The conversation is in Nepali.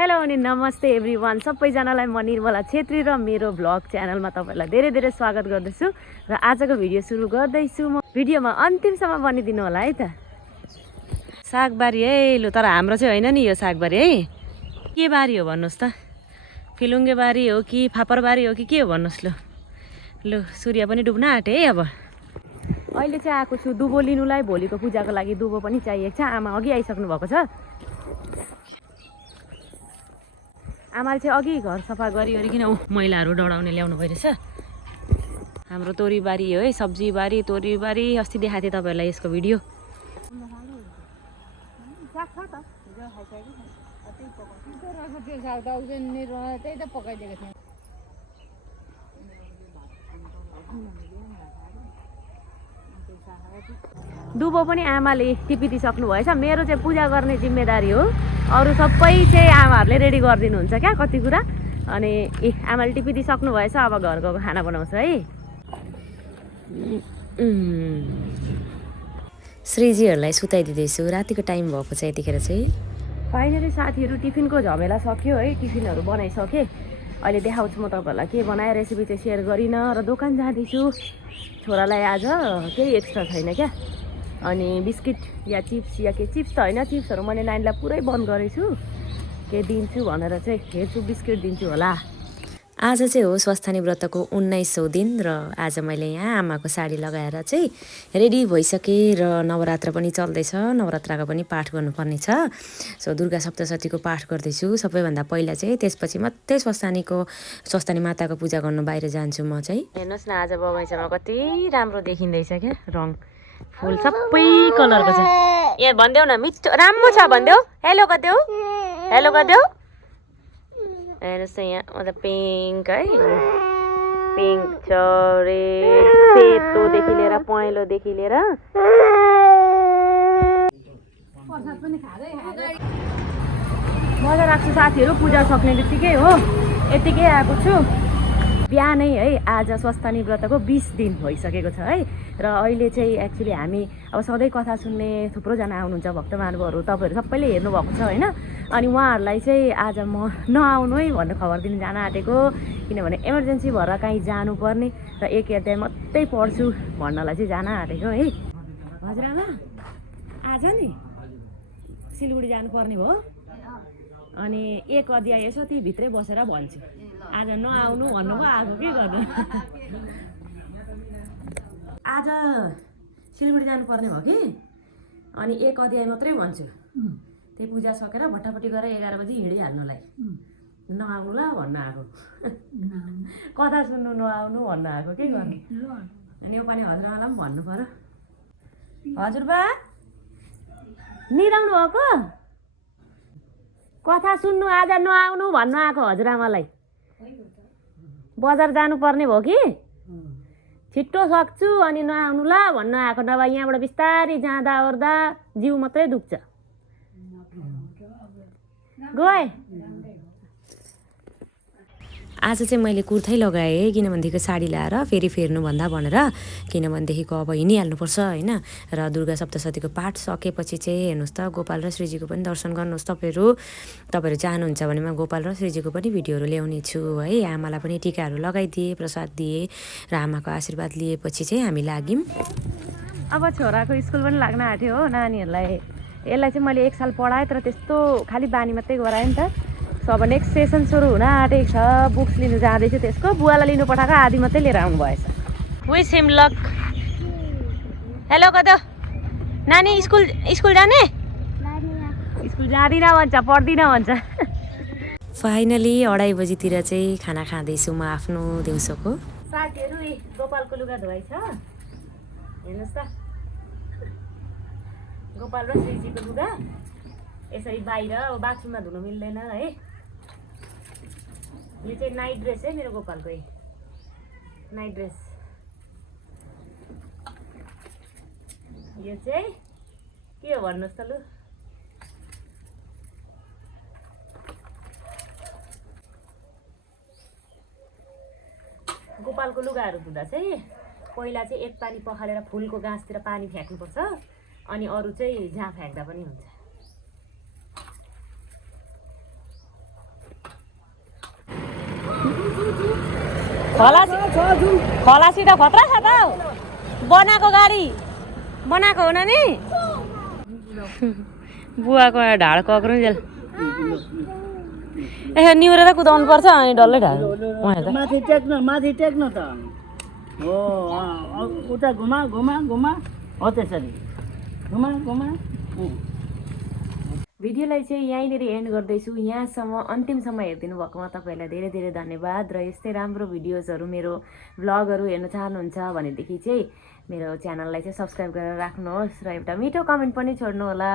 हेलो अनि नमस्ते एभ्रिवान सबैजनालाई म निर्मला छेत्री र मेरो भ्लग च्यानलमा तपाईहरुलाई धेरै धेरै स्वागत गर्दछु र आजको भिडियो सुरु गर्दैछु म भिडियोमा अन्तिमसम्म बनिदिनु होला है त सागबारी है लु तर हाम्रो चाहिँ हैन नि यो सागबारी है के बारी हो भन्नुस् त फिलुङ्गे बारी हो कि फापरबारी हो कि के हो भन्नुस् लु सूर्य पनि डुब्न आँटे है अब अहिले चाहिँ आएको छु दुबो लिनुलाई भोलिको पूजाको लागि दुबो पनि चाहिएको छ आमा अघि आइसक्नु भएको छ आमाले चाहिँ अघि घर सफा गरिकन मैलाहरू डढाउने ल्याउनु भइरहेछ हाम्रो तोरीबारी हो है सब्जीबारी तोरीबारी अस्ति देखाएको थिएँ तपाईँहरूलाई यसको भिडियो दुबो पनि आमाले टिपिदिसक्नु भएछ मेरो चाहिँ पूजा गर्ने जिम्मेदारी हो अरू सबै चाहिँ आमाहरूले रेडी गरिदिनुहुन्छ क्या कति कुरा अनि आमाले टिपिदिसक्नु भएछ अब घरको खाना बनाउँछ है श्रीजीहरूलाई सुताइदिँदैछु रातिको टाइम भएको छ यतिखेर चाहिँ फाइनली साथीहरू टिफिनको झमेला सक्यो है टिफिनहरू बनाइसकेँ अहिले देखाउँछु म तपाईँहरूलाई के बनाएँ रेसिपी चाहिँ सेयर गरिनँ र दोकान जाँदैछु छोरालाई आज केही एक्स्ट्रा छैन क्या अनि बिस्किट या चिप्स या के चिप्स त होइन चिप्सहरू मैले नानीलाई पुरै बन्द गरेछु के दिन्छु भनेर चाहिँ हेर्छु बिस्किट दिन्छु होला आज चाहिँ हो स्वस्थानी व्रतको 19औं दिन र आज मैले यहाँ आमाको साडी लगाएर चाहिँ रेडी भइसकेँ र नवरात्र पनि चल्दैछ नवरात्रको पनि पाठ गर्नुपर्ने छ सो दुर्गा सप्तशतीको पाठ गर्दैछु सबैभन्दा पहिला चाहिँ त्यसपछि मात्रै स्वस्थानी माताको पूजा गर्नु बाहिर जान्छु म चाहिँ हेर्नुहोस् न आज बगैँचामा कति राम्रो देखिँदैछ क्या रङ फुल सबै कलरको छ ए भनिदेऊ न मिठो राम्रो छ भनिदेऊ हेलो गरिदेऊ हेलो गरिदेऊ हेर्नुहोस् न यहाँ मतलब पिङ्क है पिङ्क छ रेड सेतोदेखि लिएर पहेँलोदेखि लिएर मजा लाग्छ साथीहरू पूजा सक्ने बित्तिकै हो यतिकै आएको छु बिहानै है आज स्वस्थानी व्रतको 20 दिन भइसकेको छ है र अहिले चाहिँ एक्चुअली हामी अब सधैँ कथा सुन्ने थुप्रोजना आउनुहुन्छ भक्त महानुभावहरू तपाईँहरू सबैले हेर्नुभएको छ होइन अनि उहाँहरूलाई चाहिँ आज म नआउनु है भन्ने खबर दिन जान आँटेको किनभने इमर्जेन्सी भएर कहीँ जानुपर्ने र एक अध्याय मात्रै पढ्छु भन्नलाई चाहिँ जान आँटेको है हजुरआमा आज नि सिलगढी जानुपर्ने भयो अनि एक अध्याय यसो ती भित्रै बसेर भन्छु आज नआउनु भन्नुभयो आएको के गर्नु आज सिलगढी जानुपर्ने भयो कि अनि एक अध्याय मात्रै भन्छु त्यही पूजा सकेर भट्टापट्टि गएर 11 बजी हिँडिहाल्नुलाई नआउनु ल भन्न आएको कथा सुन्नु नआउनु भन्न आएको के गर्नु नेपाली हजुरआमालाई पनि भन्नु पर्यो हजुरबा निदाउनु भएको कथा सुन्नु आज नआउनु भन्न आएको हजुरआमालाई बजार जानुपर्ने भयो कि छिट्टो सक्छु अनि नआउनु ल भन्न आएको नभए यहाँबाट बिस्तारै जाँदा ओर्दा जिउ मात्रै दुख्छ गए आज चाहिँ मैले कुर्तै लगाएँ किनभनेदेखिको साडी लाएर फेरि फेर्नुभन्दा भनेर किनभनेदेखिको अब हिँडिहाल्नुपर्छ होइन र दुर्गा सप्तशतीको पाठ सकेपछि चाहिँ हेर्नुहोस् त गोपाल र श्रीजीको पनि दर्शन गर्नुहोस् तपाईँहरू चाहनुहुन्छ भने म गोपाल र श्रीजीको पनि भिडियोहरू ल्याउने छु है आमालाई पनि टिकाहरू लगाइदिएँ प्रसाद दिएँ र आमाको आशीर्वाद लिएपछि चाहिँ हामी लाग्यौँ अब छोराको स्कुल पनि लाग्न आँट्यो हो नानीहरूलाई यसलाई चाहिँ मैले 1 साल पढाएँ तर त्यस्तो खालि बानी मात्रै गराएँ नि त सो अब नेक्स्ट सेसन सुरु हुन आँटेको छ बुक्स लिनु जाँदैछु त्यसको बुवालाई लिनु पठाएको आधी मात्रै लिएर आउनु भएछ विश हिम लक हेलो कता नानी स्कुल जाने स्कुल जाँदिनँ भन्छ पढ्दिनँ भन्छ फाइनली 2:30 बजीतिर चाहिँ खाना खाँदैछु म आफ्नो दिउँसोको साथीहरू गोपालको लुगा धुवाइ छ हेर्नुहोस् त गोपाल र श्रीजीको लुगा यसरी बाहिर अब बाथरुममा धुनु मिल्दैन है यो चाहिँ नाइट ड्रेस है मेरो गोपालको नाइट ड्रेस यो चाहिँ के हो भन्नुहोस् त लु गोपालको लुगाहरू धुँदा चाहिँ पहिला चाहिँ एक पानी पखालेर फुलको गाँसतिर पानी फ्याँक्नुपर्छ अनि अरू चाहिँ जहाँ फ्याँक्दा पनि हुन्छ खलासी त खतरा छ त बनाएको गाडी बनाएको हो नि बुवाको ढाड कक्रुन्जेल ए निहुरेर कुदाउनु पर्छ अनि डल्लै ढाड माथि टेक्न त हो उता घुमा हो त्यसरी घुमा भिडियोलाई चाहिँ यहीँनिर एन्ड गर्दैछु। यहाँसम्म अन्तिमसम्म हेरिदिनु भएकोमा तपाईँहरूलाई धेरै धेरै धन्यवाद। र यस्तै राम्रो भिडियोजहरू मेरो भ्लगहरू हेर्न चाहनुहुन्छ भनेदेखि चाहिँ मेरो च्यानललाई चाहिँ सब्सक्राइब गरेर राख्नुहोस् र एउटा मिठो कमेन्ट पनि छोड्नु होला।